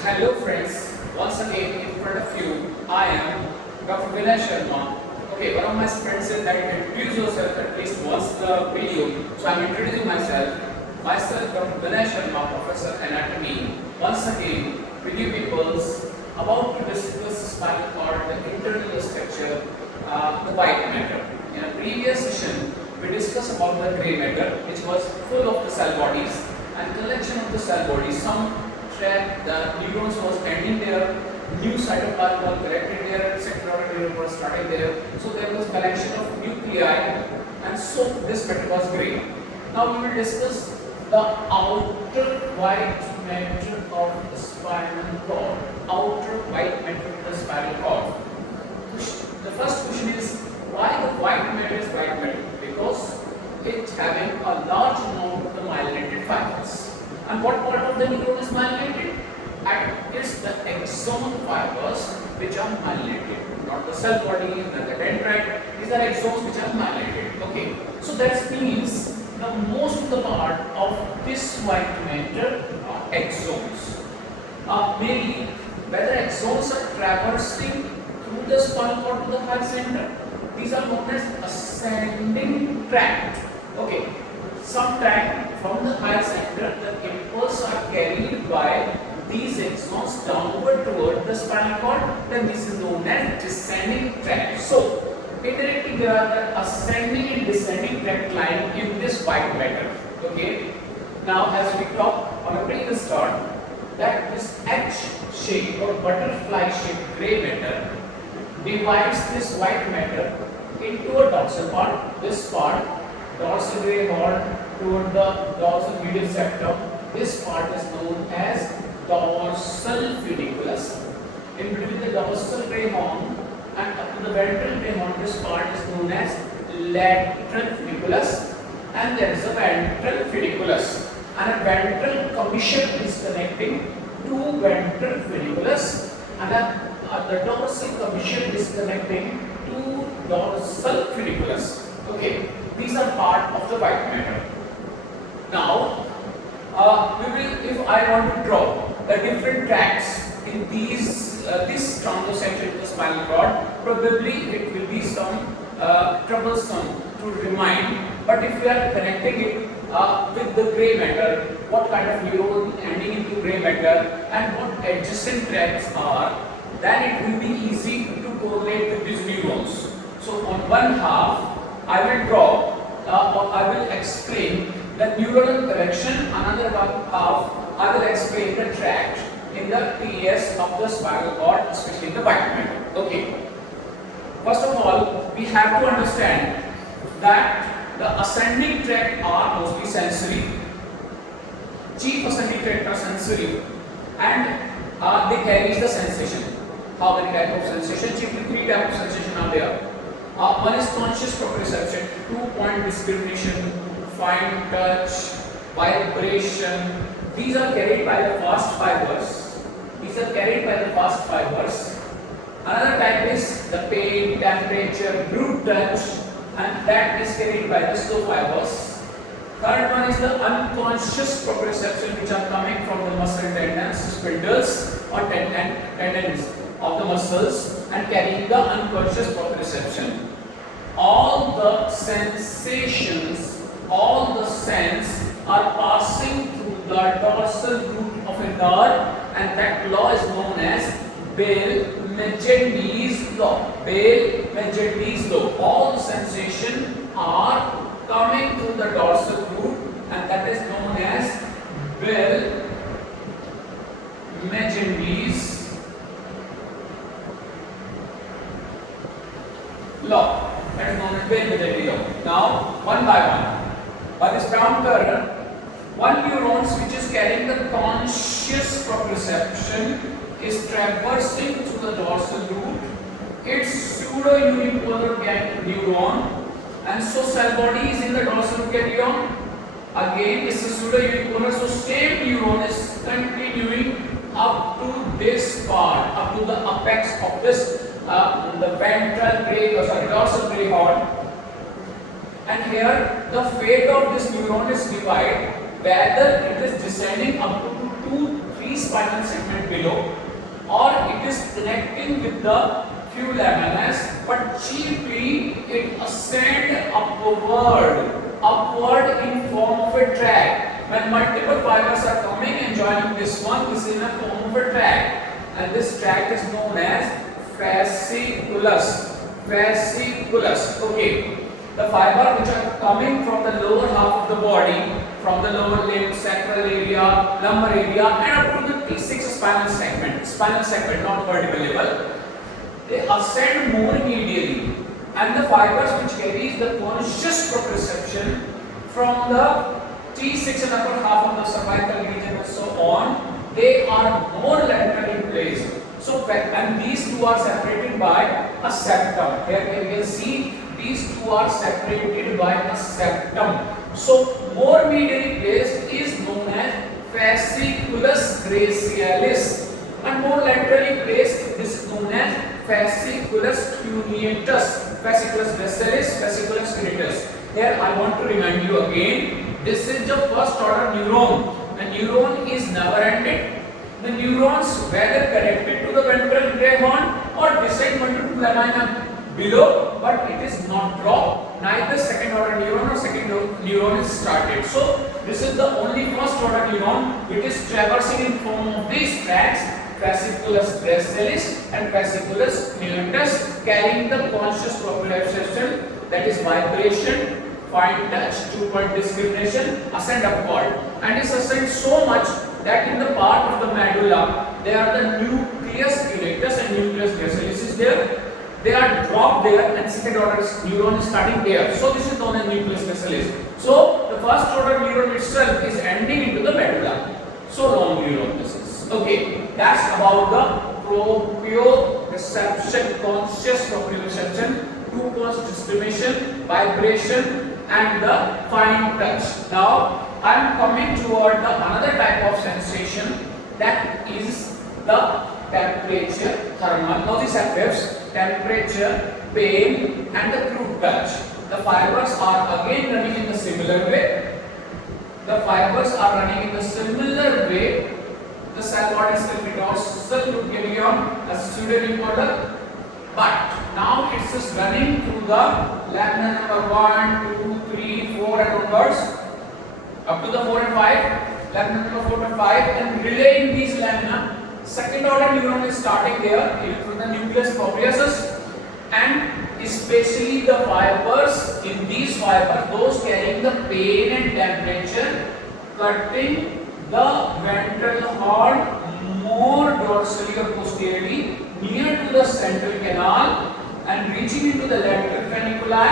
Hello friends, once again in front of you, I am Dr. Vinay Sharma. Okay, one of my friends said that introduce yourself at least once the video. So I am introducing myself. Myself, Dr. Vinay Sharma, Professor Anatomy. Once again, with you peoples, about to discuss spinal cord, the internal structure, the white matter. In a previous session, we discussed about the grey matter, which was full of the cell bodies and collection of the cell bodies. Some track the neurons was ending there, new cytoplasm was collected there, secondary neuron was starting there. So there was collection of nuclei, and so this matter was grey. Now we will discuss the outer white matter of the spinal cord. Outer white matter of the spinal cord. The first question is, why the white matter is white matter? Because it's having a large amount of the myelinated fibers. And what part of the neuron is myelinated? It's the axon fibers which are myelinated, not the cell body, not the dendrite. These are axons which are myelinated. Okay, so that means the most of the part of this white matter are axons. Maybe whether axons are traversing through the spinal cord to the heart center. These are known as ascending tract. Okay. Sometimes from the higher center, the impulse are carried by these axons downward toward the spinal cord. Then this is known as descending tract. So, indirectly there are the ascending and descending tract lying in this white matter. Okay. Now, as we talked on a previous start, that this H-shaped or butterfly-shaped grey matter divides this white matter into a dorsal part. This part, dorsal grey horn toward the dorsal medial septum. This part is known as dorsal funiculus. In between the dorsal grey horn and up to the ventral grey horn, this part is known as lateral funiculus, and there is a ventral funiculus. And a ventral commission is connecting two ventral funiculus, and the dorsal commission is connecting two dorsal funiculus. Okay. These are part of the white matter. Now, if I want to draw the different tracts in this transocean in the spinal cord, probably it will be some troublesome to remind. But if we are connecting it with the grey matter, what kind of neuron ending into grey matter and what adjacent tracts are, then it will be easy to correlate with these neurons. So on one half, I will draw or I will explain the neuronal connection. Another half, I will explain the tract in the TS of the spinal cord, especially the white matter. Okay. First of all, we have to understand that the ascending tract are mostly sensory. Chief ascending tract are sensory, and they carry the sensation. How many types of sensation? Chiefly three types of sensation are there. One is conscious proprioception, 2-point discrimination, fine touch, vibration. These are carried by the fast fibers. Another type is the pain, temperature, brute touch, and that is carried by the slow fibers. Third one is the unconscious proprioception, which are coming from the muscle tendons, spindles, or tendons of the muscles, and carrying the unconscious proprioception. All the sensations, all the sense are passing through the dorsal root of a nerve, and that law is known as Bell-Magendy's law. Bell-Magendy's law. All the sensations are coming through the dorsal root, and that is known as Bell-Magendy's law. That is known as Bell-Magendy law. Now, one by one. By this brown curve, one neuron which is carrying the conscious proprioception is traversing through the dorsal root. It's pseudo-unipolar neuron, and so cell body is in the dorsal root ganglion. Again, it's a pseudo-unipolar, so same neuron is continuing up to this part, up to the apex of this the ventral dorsal grey horn. And here the fate of this neuron is divided whether it is descending up to 2-3 spinal segment below, or it is connecting with the few laminas, but chiefly it ascends upward in form of a tract. When multiple fibers are coming and joining this one, this is in a form of a tract, and this tract is known as fasciculus. Fasciculus. Okay. The fibers which are coming from the lower half of the body, from the lower limb, sacral area, lumbar area, and up to the T6 spinal segment, not vertical level, they ascend more medially, and the fibers which carries the conscious proprioception from the T6 and upper half of the cervical region and so on, they are more laterally placed. So, and these two are separated by a septum. Here we can see these two are separated by a septum. So, more medially placed is known as fasciculus gracialis, and more laterally placed this is known as fasciculus cuneatus, fasciculus gracialis, fasciculus cuneatus. Here I want to remind you again, this is the first order neuron. The neuron is never ended. The neurons whether connected to the ventral gray horn or descend 1 to 2 lamina below, but it is not dropped. Neither second order neuron or second neuron is started. So this is the only first order neuron which is traversing in form of these tracts, fasciculus gracialis and fasciculus cuneatus, carrying the conscious proprioception, that is vibration, fine touch, 2-point discrimination, ascend upward, and is ascend so much that in the part of the medulla there are the nucleus cuneatus and nucleus gracialis is there. They are dropped there, and second order neuron is starting there. So this is known as nucleus gracialis. So the first order neuron itself is ending into the medulla. So long neuron this is. Okay, that's about the proprioception, conscious proprioception, 2-point discrimination, vibration, and the fine touch. Now I am coming toward the another type of sensation, that is the temperature, thermal. Now this affects temperature, pain, and the crude touch. The fibers are again running in the similar way. The fibers are running in the similar way. The cell body is still dorsal root ganglion as pseudonym order, but now it is running through the lamina number 1, 2, 3, 4 and onwards up to the 4 and 5, lamina number 4 and 5, and relaying these lamina. Second order neuron is starting there through the nucleus propriosus, and especially the fibers, in these fibers, those carrying the pain and temperature, cutting the ventral horn more dorsally or posteriorly near to the central canal and reaching into the lateral funiculi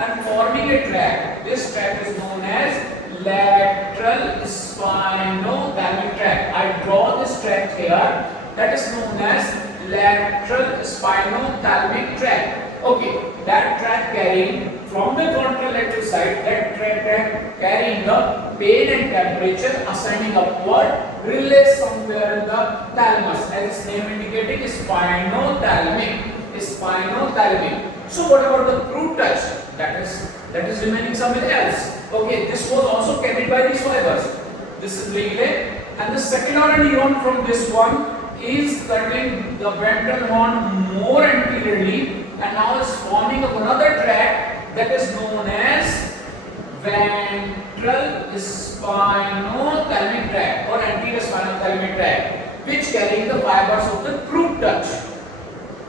and forming a tract. This tract is known as lateral spinothalamic tract. I draw this tract here, that is known as lateral spinothalamic tract. Okay, that tract carrying from the contralateral side, that tract carrying the pain and temperature ascending upward, relays somewhere in the thalamus, as its name indicating spinothalamic. So what about the crude touch? That is remaining somewhere else. Okay, this was also carried by these fibers. This is relay, and the second order neuron from this one is cutting the ventral horn more anteriorly, and now is forming up another tract that is known as ventral spinothalamic tract or anterior spinothalamic tract, which carrying the fibers of the crude touch.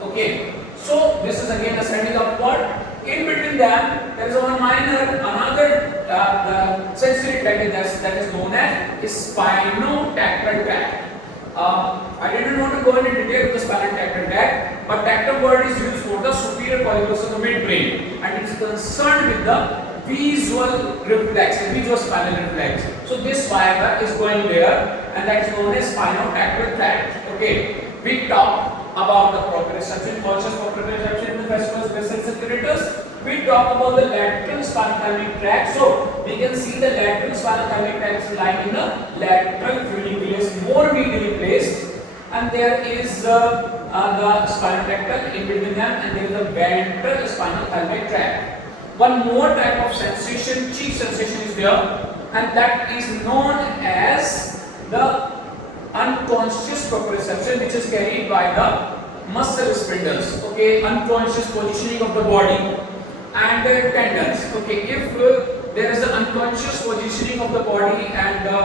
Okay, so this is again ascending upward. In between them, there is another sensory tract that is known as spinotactal tract. I didn't want to go into detail with the spinotactal tract, but tactal word is used for the superior colliculus of the midbrain, and it is concerned with the visual reflex, visual spinal reflex. So this fiber is going there, and that is known as spinotactal tract. Okay, we talk about the proprioception, conscious proprioception in the fasciculus gracialis. We talk about the lateral spinothalamic tract. So we can see the lateral spinothalamic tract is lying in the lateral funiculus, more medially placed, and there is the spinotactal in between them, and there is the ventral spinothalamic tract. One more type of sensation, chief sensation is there, and that is known as the unconscious proprioception, which is carried by the muscle spindles. Okay, unconscious positioning of the body and tendons. Okay, if there is an unconscious positioning of the body and the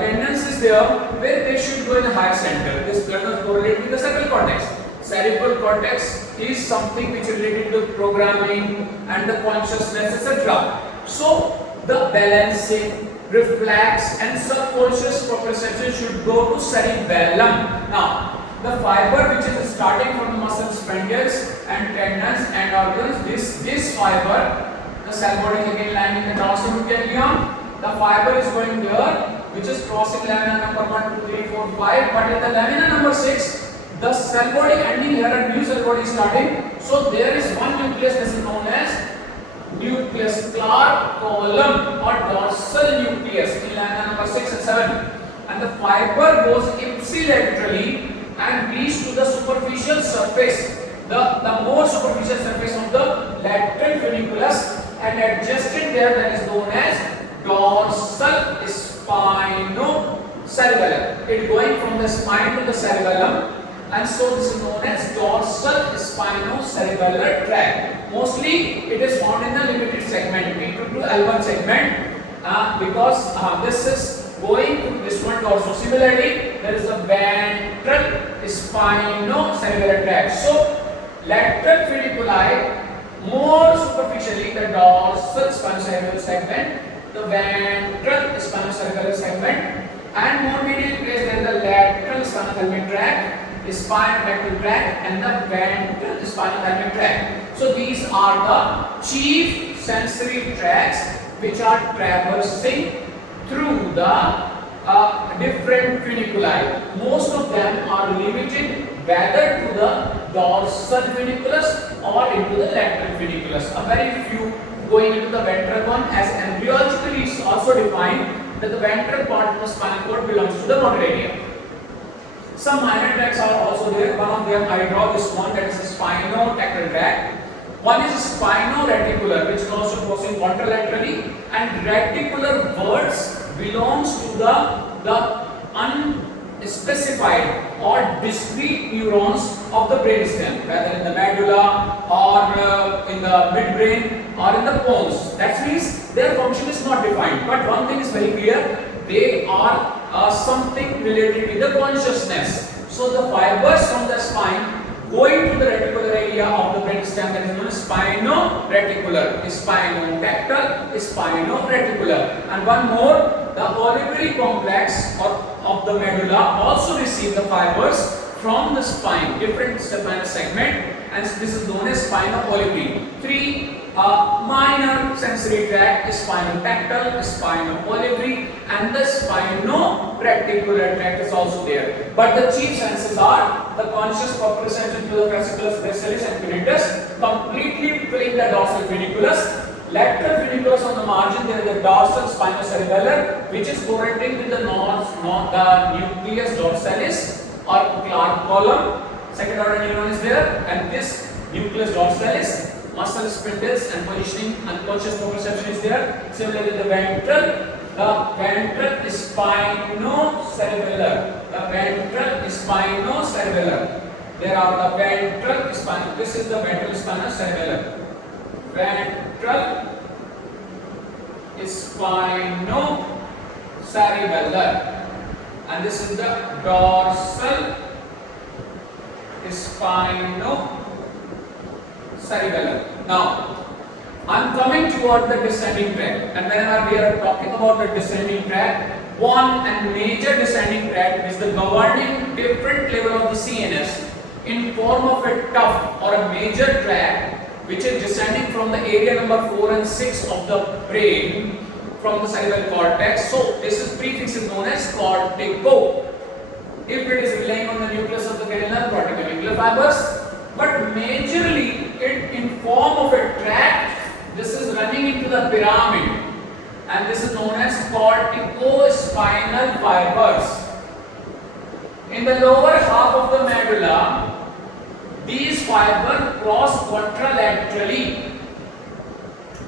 tendons is there, where they should go in the higher center. This does correlate with the cerebral cortex. Cerebral cortex is something which is related to programming and the consciousness, etc. So the balancing, reflex and subconscious proprioception should go to cerebellum. Now, the fiber which is starting from the muscle spindles and tendons and organs, this fiber, the cell body is again lying in the dorsal root ganglion. The fiber is going there, which is crossing lamina number 1, 2, 3, 4, 5. But in the lamina number 6, the cell body ending here and new cell body starting. So there is one nucleus, this is known as nucleus Clark column or dorsal nucleus in lamina number 6 and 7. And the fiber goes ipsilaterally and reach to the superficial surface, the more superficial surface of the lateral funiculus, and adjusted there, that is known as dorsal spinocerebellar. It going from the spine to the cerebellum, and so this is known as dorsal spinocerebellar tract. Mostly it is found in the limited segment, P2 to L1 segment, because this is going to this one dorsal. Similarly, there is a ventral spinocerebellar tract. So lateral funiculi, more superficially the dorsal spinocerebellar segment, the ventral spinocerebellar segment, and more medially placed there the lateral spinothalamic tract, spinothalamic tract, and the ventral spinothalamic tract. So these are the chief sensory tracts which are traversing through the different funiculi. Most of them are limited whether to the dorsal funiculus or into the lateral funiculus. A very few going into the ventral one, as embryologically is also defined that the ventral part of the spinal cord belongs to the motor area. Some minor tracts are also there. One of them I draw this one, that is a spinotactal tract. One is spino-reticular, which is also crossing contralaterally, and reticular words belongs to the unspecified or discrete neurons of the brainstem, whether in the medulla or in the midbrain or in the pons. That means their function is not defined. But one thing is very clear: they are something related with the consciousness. So the fibers from the spine going to the reticular area of the brainstem, that is known as spino-reticular, spinotactal, spino-reticular. And one more, the olivary complex of the medulla also receive the fibers from the spine, different spinal segment, and this is known as spino-olivary. Three minor sensory tract: spinotactal, spino-olivary, and the spino-reticular tract is also there. But the chief senses are the conscious proprioception to the fasciculus, gracilis, and cuneatus, completely filling the dorsal funiculus. Lateral funiculus on the margin, there is the dorsal spinocerebellar, which is correlating with the nucleus dorsalis or Clark column. Second order neuron is there, and this nucleus dorsalis, muscle spindles and positioning, unconscious proprioception is there. Similarly, the ventral spinocerebellar, There are the ventral spine. This is the ventral spinocerebellar. Ventral spinocerebellar, and this is the dorsal spinocerebellar. Now, I am coming toward the descending tract, and whenever we are talking about the descending tract, one and major descending tract is the governing different level of the CNS in form of a tuft or a major tract which is descending from the area number 4 and 6 of the brain from the cerebral cortex. So this is prefix is known as cortico. If it is relying on the nucleus of the cranial corticonuclear fibers, but majorly it in form of a tract, this is running into the pyramid, and this is known as corticospinal fibers. In the lower half of the medulla, these fibers cross contralaterally,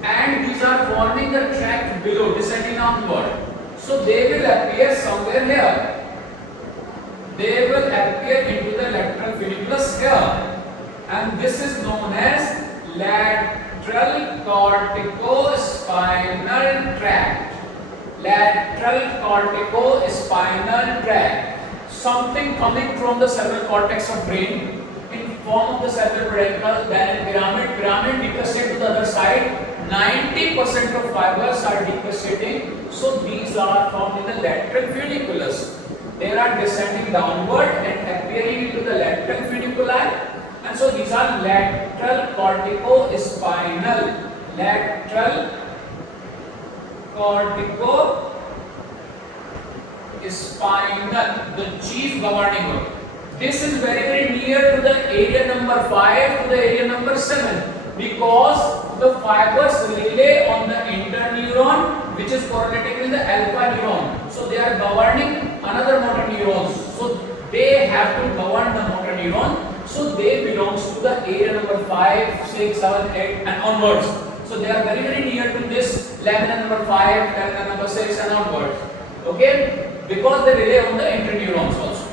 and these are forming the tract below, descending upward. So they will appear somewhere here. they will appear into the lateral funiculus here, and this is known as lateral corticospinal tract. Lateral corticospinal tract. Something coming from the cerebral cortex of brain in form of the cerebral radical, then pyramid decussate to the other side. 90% of fibers are decussating, so these are found in the lateral funiculus. They are descending downward and appearing into the lateral funiculi, and so these are lateral corticospinal. Lateral corticospinal, the chief governing one. This is very near to the area number 5 to the area number 7, because the fibers rely on the interneuron, which is correlating with the alpha neuron. So they are governing another motor neurons. So they have to govern the motor neuron. So they belongs to the area number 5, 6, 7, 8 and onwards. So they are very near to this lamina number 5, lamina number 6 and onwards. Okay? Because they rely on the interneurons also.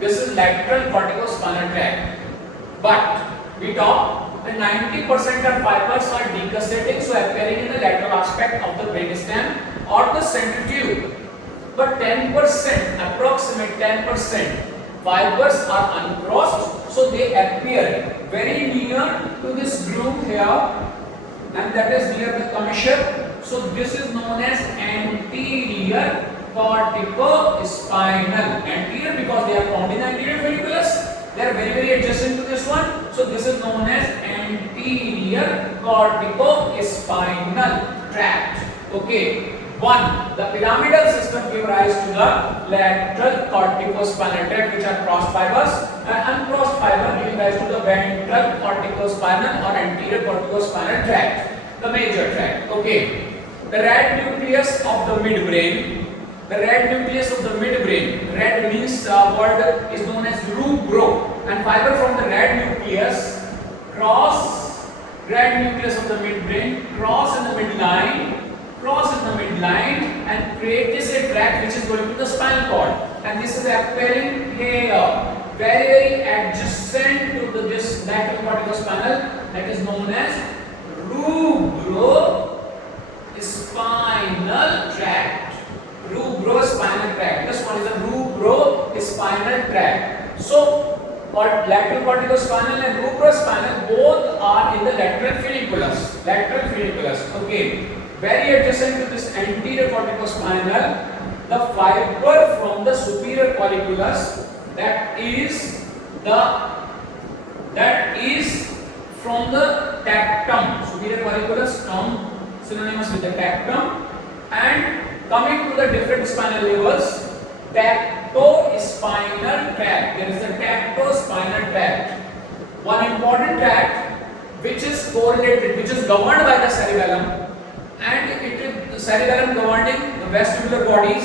This is lateral corticospinal tract. But we talk that 90% of fibers are decussating, so appearing in the lateral aspect of the brainstem or the central tube. But 10%, approximate 10%, fibers are uncrossed, so they appear very near to this groove here, and that is near the commissure. So this is known as anterior corticospinal. Anterior because they are found in the anterior funiculus. They are very adjacent to this one. So this is known as anterior corticospinal tract. Okay. 1. The pyramidal system gives rise to the lateral corticospinal tract, which are crossed fibers, and uncrossed fiber giving rise to the ventral corticospinal or anterior corticospinal tract, the major tract. Okay. The red nucleus of the midbrain. The red nucleus of the midbrain. Red means word is known as rubro, and fiber from the red nucleus cross red nucleus of the midbrain, cross in the midline, and creates a tract which is going to the spinal cord, and this is appearing here, very adjacent to this lateral corticospinal, that is known as rubrospinal tract. Rubrospinal tract. This one is a rubrospinal tract. So, lateral corticospinal and rubrospinal both are in the lateral funiculus. Okay. Very adjacent to this anterior corticospinal, the fiber from the superior colliculus, that is from the tactum. Superior colliculus come synonymous with the tactum, and coming to the different spinal levels, tactospinal tract. There is a tactospinal tract. One important tract which is correlated, which is governed by the cerebellum, and it is the cerebellum governing the vestibular bodies,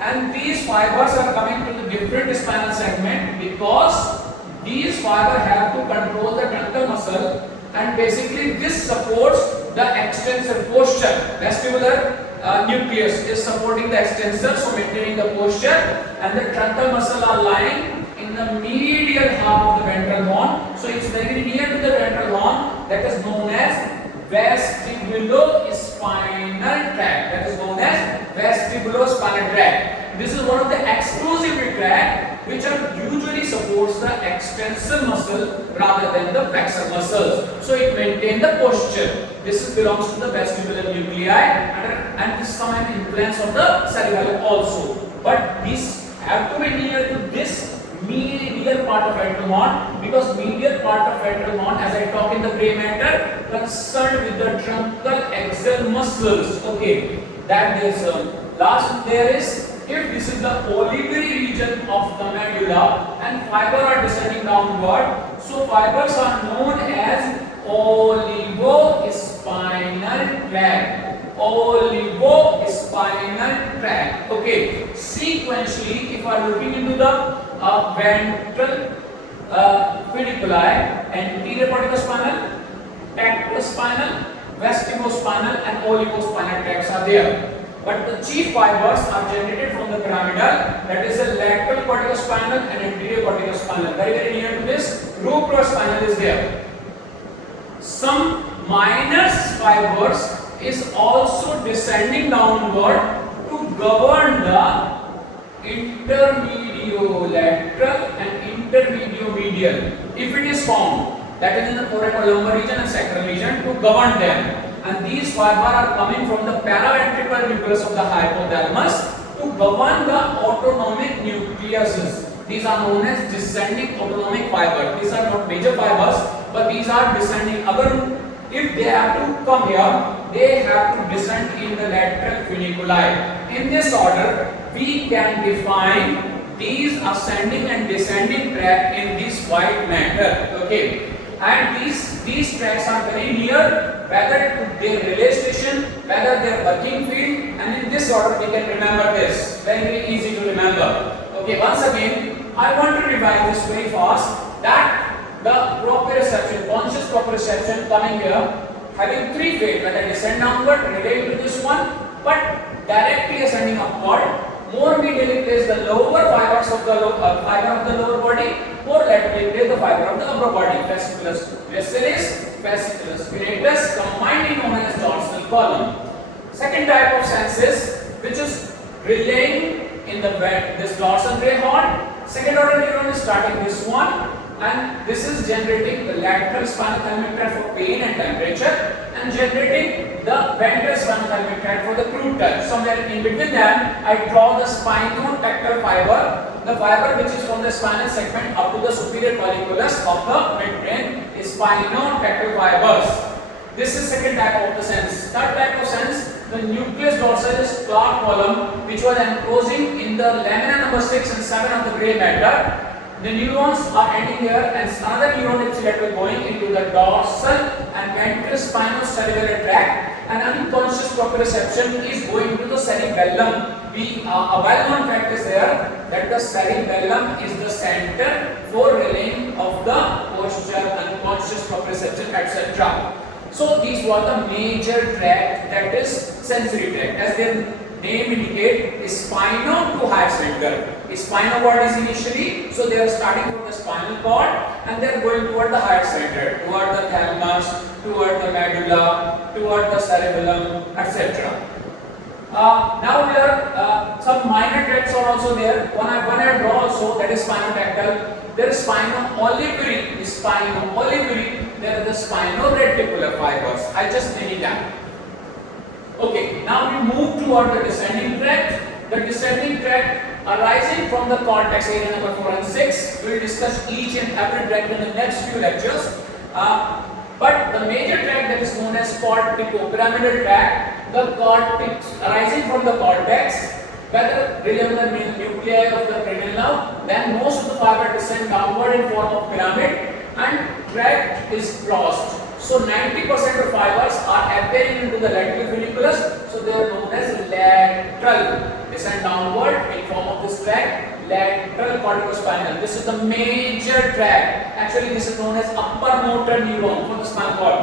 and these fibers are coming to the different spinal segment because these fibers have to control the truncal muscle, and basically this supports the extensor posture. Vestibular nucleus is supporting the extensor, so maintaining the posture, and the truncal muscle are lying in the medial half of the ventral horn. So it's very near to the ventral horn, that is known as vestibulospinal tract. Vestibulospinal tract. This is one of the exclusive tract which usually supports the extensor muscle rather than the flexor muscles. So it maintains the posture. This belongs to the vestibular nuclei, and this some influence of the cerebellum also. But these have to be near to this medial part of ventral horn, because medial part of ventral horn, as I talk in the gray matter, concerned with the truncal axial muscles. Okay, that is last there is. If this is the olivary region of the medulla and fiber are descending downward, so fibers are known as olivospinal tract. Okay, sequentially, if I are looking into the ventral funiculi, anterior corticospinal, tactospinal, vestibulospinal and olivospinal tracts are there. but the chief fibers are generated from the pyramidal, that is the lateral corticospinal and anterior corticospinal. Very near to this, proprioception is there. Some minor fibers is also descending downward to govern the intermediolateral and intermediomedial. If it is found, that is in the thoracolumbar region and sacral region, to govern them. And these fibers are coming from the paraventricular nucleus of the hypothalamus to govern the autonomic nucleuses. These are known as descending autonomic fibers. These are not major fibers, but these are descending. If they have to come here, they have to descend in the lateral funiculi. In this order, we can define these ascending and descending tract in this white matter. Okay, and these tracks are very near, whether to their relay station, whether their working field, and in this order we can remember this. Very easy to remember. Okay, once again, I want to revise this very fast. That the proprioception, conscious proprioception coming here, having three phases, whether descend downward, relate to this one, but directly ascending upward. More medially place the lower fibers of the fiber of the lower body, more laterally place the fiber of the upper body. Fasciculus gracilis, fasciculus spinatus, combined known as dorsal column. Second type of senses, which is relaying in this dorsal gray horn. Second order neuron is starting this one, and this is generating the lateral spinal thalamic tract for pain and temperature, and generating the ventral spinal thalamic tract for the crude touch. Somewhere in between them, I draw the spinotactal fiber, the fiber which is from the spinal segment up to the superior colliculus of the midbrain is spinotactal fibers. This is second type of the sense. Third type of sense, the nucleus dorsalis Clark column, which was enclosing in the lamina number 6 and 7 of the gray matter. The neurons are ending here, and another neuron is lateral going into the dorsal and ventral spinocerebellar tract, and unconscious proprioception is going to the cerebellum. A well-known fact is there that the cerebellum is the center for relaying of the posture, unconscious proprioception, etc. So these were the major tract, that is sensory tract. As their name indicate, spino to higher center. Spinal cord is initially, so they are starting from the spinal cord and they are going toward the higher center, toward the thalamus, toward the medulla, toward the cerebellum, etc. Now here some minor tracts are also there. One I draw also, that is spinotactal. There is spino-olivary. There are the spino-reticular fibers. I just name them. Okay, now we move toward the descending tract. The descending tract arising from the cortex, area number 4 and 6. We will discuss each and every tract in the next few lectures. But the major tract that is known as corticopyramidal tract, the cortex arising from the cortex, whether really the nuclei of the cranial nerve, then most of the fiber descend downward in form of pyramid and tract is crossed. So 90% of fibers are appearing into the lateral funiculus, so they are known as lateral. Descend downward in form of this tract, lateral corticospinal. This is the major tract. Actually, this is known as upper motor neuron for the spinal cord.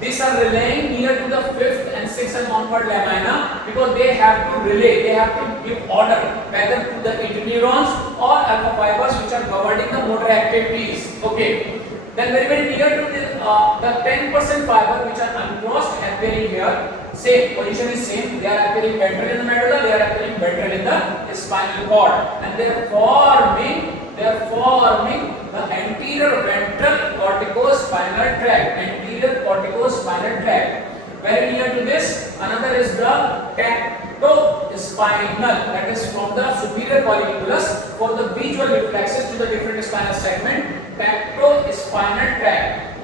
These are relaying near to the 5th and 6th and onward lamina because they have to relay, they have to give order whether to the interneurons or alpha fibers which are governing the motor activities. Okay. Then very near to the 10% fiber which are uncrossed appearing here, same position is same. They are appearing better in the medulla, they are appearing better in the spinal cord, and they are forming the anterior ventral corticospinal tract. Very near to this, another is the tactospinal, that is from the superior colliculus for the visual reflexes to the different spinal segment. Tactospinal tract.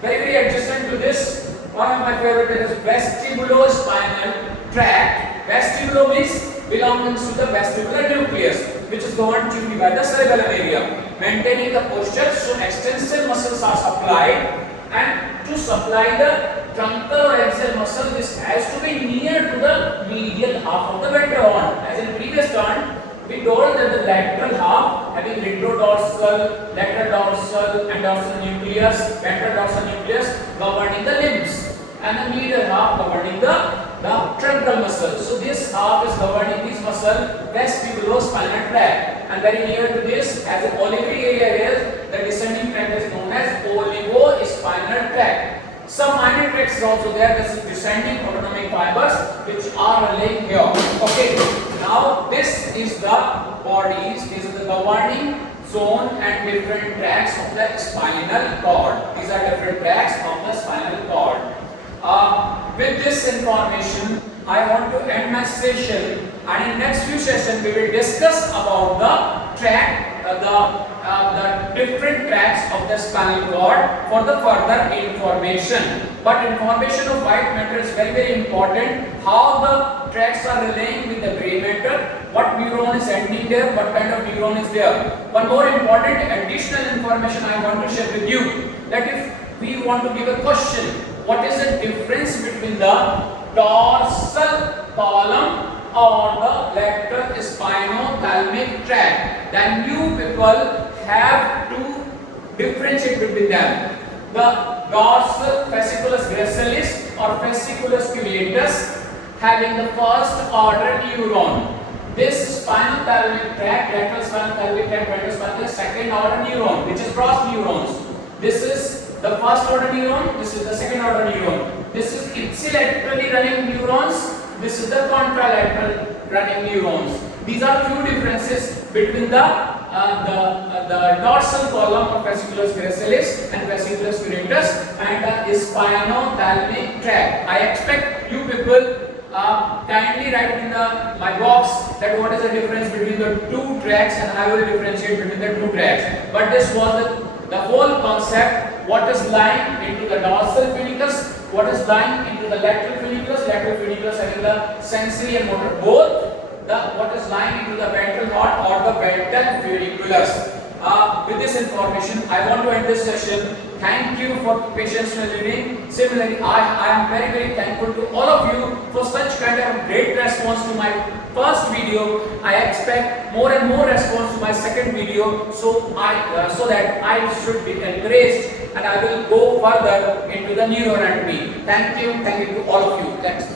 Very adjacent to this, one of my favorite is vestibulospinal tract. Vestibulo means belongs to the vestibular nucleus, which is governed chiefly by the cerebellum area. Maintaining the posture, so extensor muscles are supplied, and to supply the truncal or axial muscle, this has to be near to the medial half of the ventral horn. As in previous turn, we told that the lateral half having retrodorsal, lateral dorsal and dorsal nucleus, ventral dorsal nucleus governing the limbs, and the medial half governing the the truncal muscle. So this half is governing this muscle, vestibulospinal tract, and very near to this, as the olivary area is, the descending tract is known as olivospinal tract. Some minor tracts is also there. This is descending autonomic fibers which are laying here. Okay. Now this is the bodies. This is the governing zone and different tracts of the spinal cord. These are different tracts of the spinal cord. With this information, I want to end my session, and in next few sessions we will discuss about the tract, the different tracts of the spinal cord for the further information. But information of white matter is very important. How the tracts are relaying with the gray matter, what neuron is ending there, what kind of neuron is there. One more important additional information I want to share with you, that if we want to give a question, what is the difference between the dorsal column or the lateral spinothalamic tract, then you people have to differentiate between them. The dorsal fasciculus gracilis or fasciculus culeatus having the first order neuron. This spinothalamic tract, lateral spinothalamic tract, ventral spinal, second order neuron, which is cross neurons. This is the first order neuron, this is the second order neuron. This is ipsilaterally running neurons, this is the contralateral running neurons. These are few differences between the dorsal column of fasciculus gracilis and fasciculus culeatus and the spinothalamic tract. I expect you people kindly write in my box that what is the difference between the two tracts, and I will differentiate between the two tracts. But this was the whole concept, what is lying into the dorsal funiculus, what is lying into the lateral funiculus having the sensory and motor both, what is lying into the ventral horn or the ventral funiculus. With this information, I want to end this session. Thank you for patiently listening. Similarly, I am very thankful to all of you for such kind of great response to my first video. I expect more and more response to my second video, so that I should be encouraged and I will go further into the neuroanatomy. Thank you to all of you. Thanks.